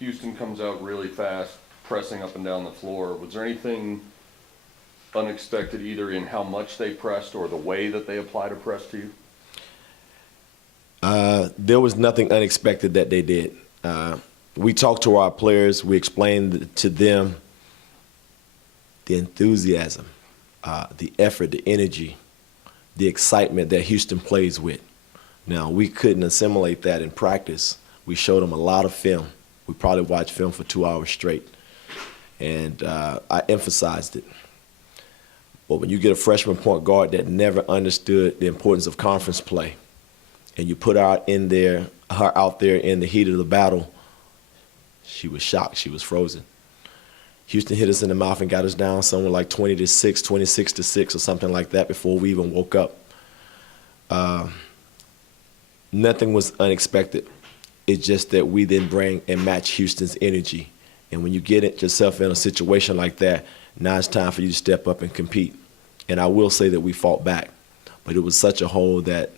Houston comes out really fast, pressing up and down the floor. Was there anything unexpected either in how much they pressed or the way that they applied a press to you? There was nothing unexpected that they did. We talked to our players. We explained to them the enthusiasm, the effort, the energy, the excitement that Houston plays with. Now, we couldn't assimilate that in practice. We showed them a lot of film. We probably watched film for 2 hours straight. And I emphasized it. But when you get a freshman point guard that never understood the importance of conference play, and you put her out there in the heat of the battle, she was shocked. She was frozen. Houston hit us in the mouth and got us down somewhere like 20-6, 26-6 or something like that before we even woke up. Nothing was unexpected. It's just that we didn't bring and match Houston's energy. And when you get yourself in a situation like that, now it's time for you to step up and compete. And I will say that we fought back, but it was such a hole that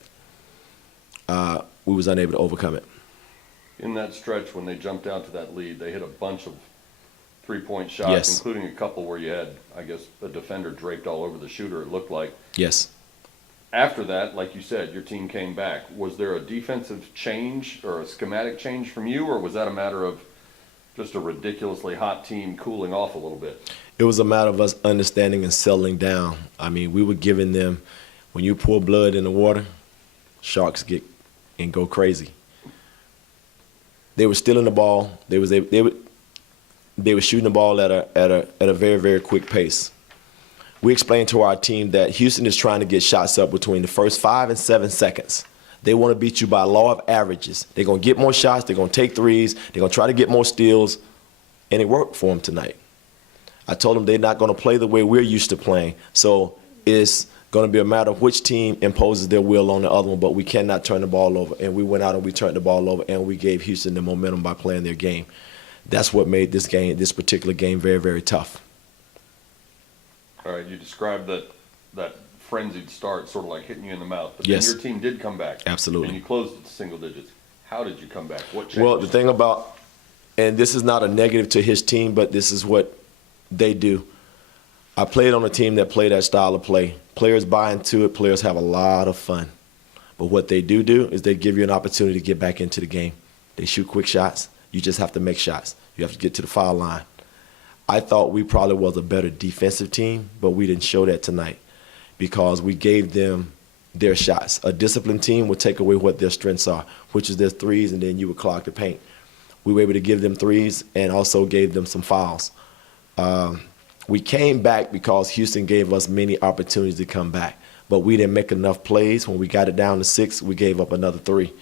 we was unable to overcome it. In that stretch, when they jumped out to that lead, they hit a bunch of three-point shots, Yes. including a couple where you had, I guess, a defender draped all over the shooter, it looked like. Yes. After that, like you said, your team came back. Was there a defensive change or a schematic change from you, or was that a matter of just a ridiculously hot team cooling off a little bit? It was a matter of us understanding and settling down. I mean, we were giving them, when you pour blood in the water, sharks get and go crazy. They were stealing the ball. They were shooting the ball at a very, very quick pace. We explained to our team that Houston is trying to get shots up between the first 5 and 7 seconds. They want to beat you by law of averages. They're going to get more shots. They're going to take threes. They're going to try to get more steals. And it worked for them tonight. I told them they're not going to play the way we're used to playing. So it's going to be a matter of which team imposes their will on the other one, but we cannot turn the ball over. And we went out and we turned the ball over, and we gave Houston the momentum by playing their game. That's what made this particular game, very, very tough. All right, you described that frenzied start, sort of like hitting you in the mouth. But Yes. then your team did come back. Absolutely. And you closed it to single digits. How did you come back? What changed? Well, the thing about, and this is not a negative to his team, but this is what they do. I played on a team that played that style of play. Players buy into it. Players have a lot of fun. But what they do is they give you an opportunity to get back into the game. They shoot quick shots. You just have to make shots. You have to get to the foul line. I thought we probably was a better defensive team, but we didn't show that tonight because we gave them their shots. A disciplined team would take away what their strengths are, which is their threes, and then you would clog the paint. We were able to give them threes and also gave them some fouls. We came back because Houston gave us many opportunities to come back, but we didn't make enough plays. When we got it down to 6, we gave up another 3.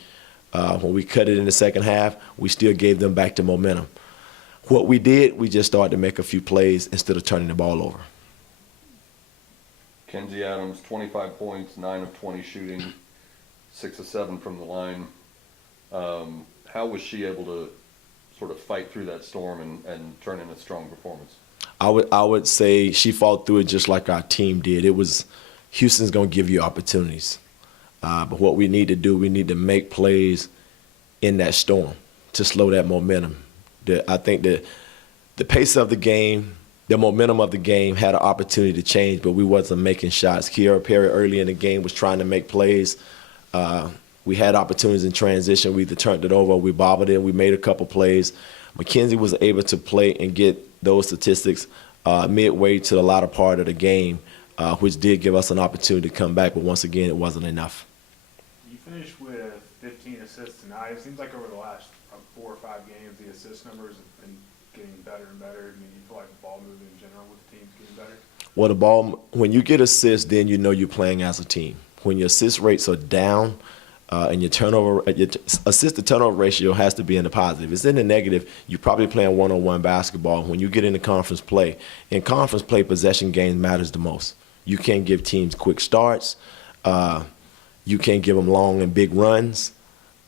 When we cut it in the second half, we still gave them back to momentum. What we did, we just started to make a few plays instead of turning the ball over. Kenzie Adams, 25 points, 9 of 20 shooting, 6 of 7 from the line. How was she able to sort of fight through that storm and turn in a strong performance? I would say she fought through it just like our team did. It was Houston's going to give you opportunities. But what we need to do, we need to make plays in that storm to slow that momentum. I think the pace of the game, the momentum of the game had an opportunity to change, but we wasn't making shots. Kiara Perry early in the game was trying to make plays. We had opportunities in transition. We either turned it over or we bobbled it. We made a couple plays. Mackenzie was able to play and get those statistics midway to the latter part of the game, which did give us an opportunity to come back, but once again, it wasn't enough. You finished with 15 assists tonight. It seems like over the last 4 or 5 games, the assist numbers have been getting better and better. I mean, you feel like the ball movement in general with the team's getting better? Well, when you get assists, then you know you're playing as a team. When your assist rates are down and your assist to turnover ratio has to be in the positive. If it's in the negative, you're probably playing one-on-one basketball. When you get into conference play, in conference play, possession games matters the most. You can't give teams quick starts. You can't give them long and big runs.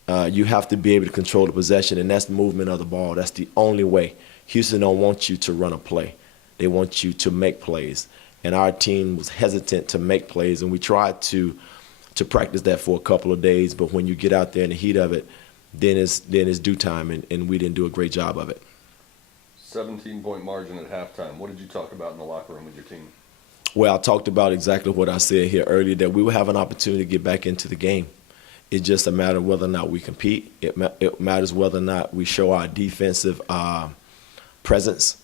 You have to be able to control the possession, and that's the movement of the ball. That's the only way. Houston don't want you to run a play. They want you to make plays. And our team was hesitant to make plays, and we tried to practice that for a couple of days. But when you get out there in the heat of it, then it's due time, and we didn't do a great job of it. 17-point margin at halftime. What did you talk about in the locker room with your team? Well, I talked about exactly what I said here earlier, that we will have an opportunity to get back into the game. It's just a matter of whether or not we compete. It matters whether or not we show our defensive presence,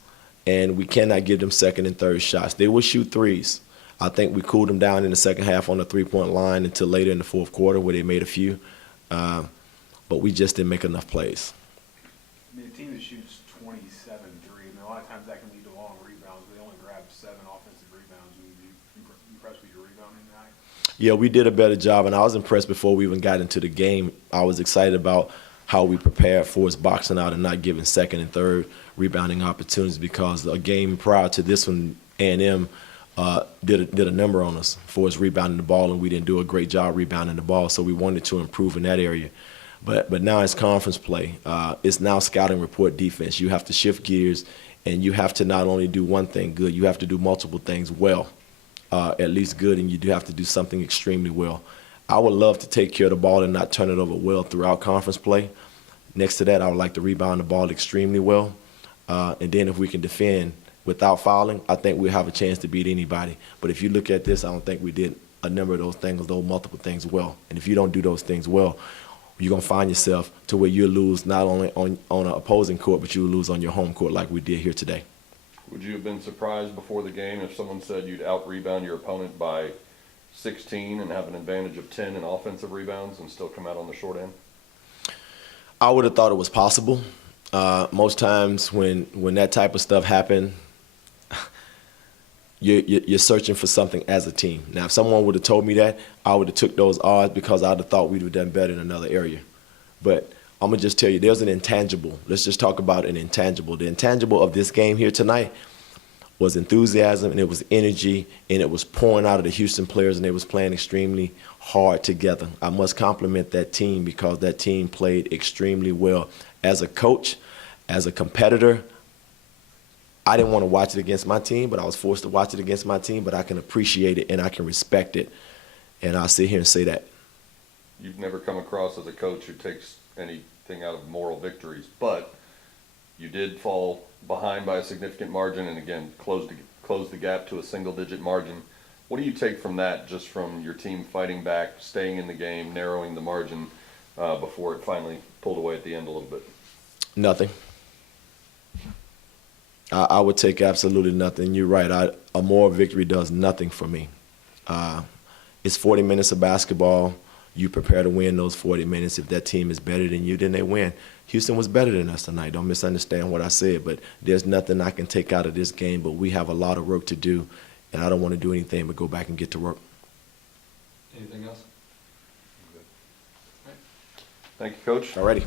and we cannot give them second and third shots. They will shoot threes. I think we cooled them down in the second half on the three-point line until later in the fourth quarter where they made a few, but we just didn't make enough plays. I mean, a team that shoots 27 3, I mean, a lot of times that can lead to long rebounds. They only grab 7 offensive rebounds. Would you be impressed with your rebounding tonight? Yeah, we did a better job, and I was impressed before we even got into the game. I was excited about how we prepared for us boxing out and not giving second and third rebounding opportunities, because a game prior to this one, A&M did a number on us for us rebounding the ball, and we didn't do a great job rebounding the ball, so we wanted to improve in that area. But now it's conference play. It's now scouting report defense. You have to shift gears, and you have to not only do one thing good, you have to do multiple things well, at least good, and you do have to do something extremely well. I would love to take care of the ball and not turn it over well throughout conference play. Next to that, I would like to rebound the ball extremely well. And then if we can defend without fouling, I think we'll have a chance to beat anybody. But if you look at this, I don't think we did a number of those things, those multiple things well. And if you don't do those things well, you're going to find yourself to where you lose not only on an opposing court, but you lose on your home court like we did here today. Would you have been surprised before the game if someone said you'd out-rebound your opponent by 16 and have an advantage of 10 in offensive rebounds and still come out on the short end? I would have thought it was possible. Most times when that type of stuff happens, you're searching for something as a team. Now, if someone would have told me that, I would have took those odds because I would have thought we'd have done better in another area. But I'm going to just tell you, there's an intangible. Let's just talk about an intangible. The intangible of this game here tonight was enthusiasm, and it was energy, and it was pouring out of the Houston players, and they was playing extremely hard together. I must compliment that team because that team played extremely well. As a coach, as a competitor, I didn't want to watch it against my team, but I was forced to watch it against my team, but I can appreciate it and I can respect it, and I'll sit here and say that. You've never come across as a coach who takes anything out of moral victories, but you did fall behind by a significant margin and, again, close the gap to a single-digit margin. What do you take from that, just from your team fighting back, staying in the game, narrowing the margin before it finally pulled away at the end a little bit? Nothing. I would take absolutely nothing. You're right. A moral victory does nothing for me. It's 40 minutes of basketball. You prepare to win those 40 minutes. If that team is better than you, then they win. Houston was better than us tonight. Don't misunderstand what I said, but there's nothing I can take out of this game, but we have a lot of work to do, and I don't want to do anything but go back and get to work. Anything else? Thank you, Coach. All righty.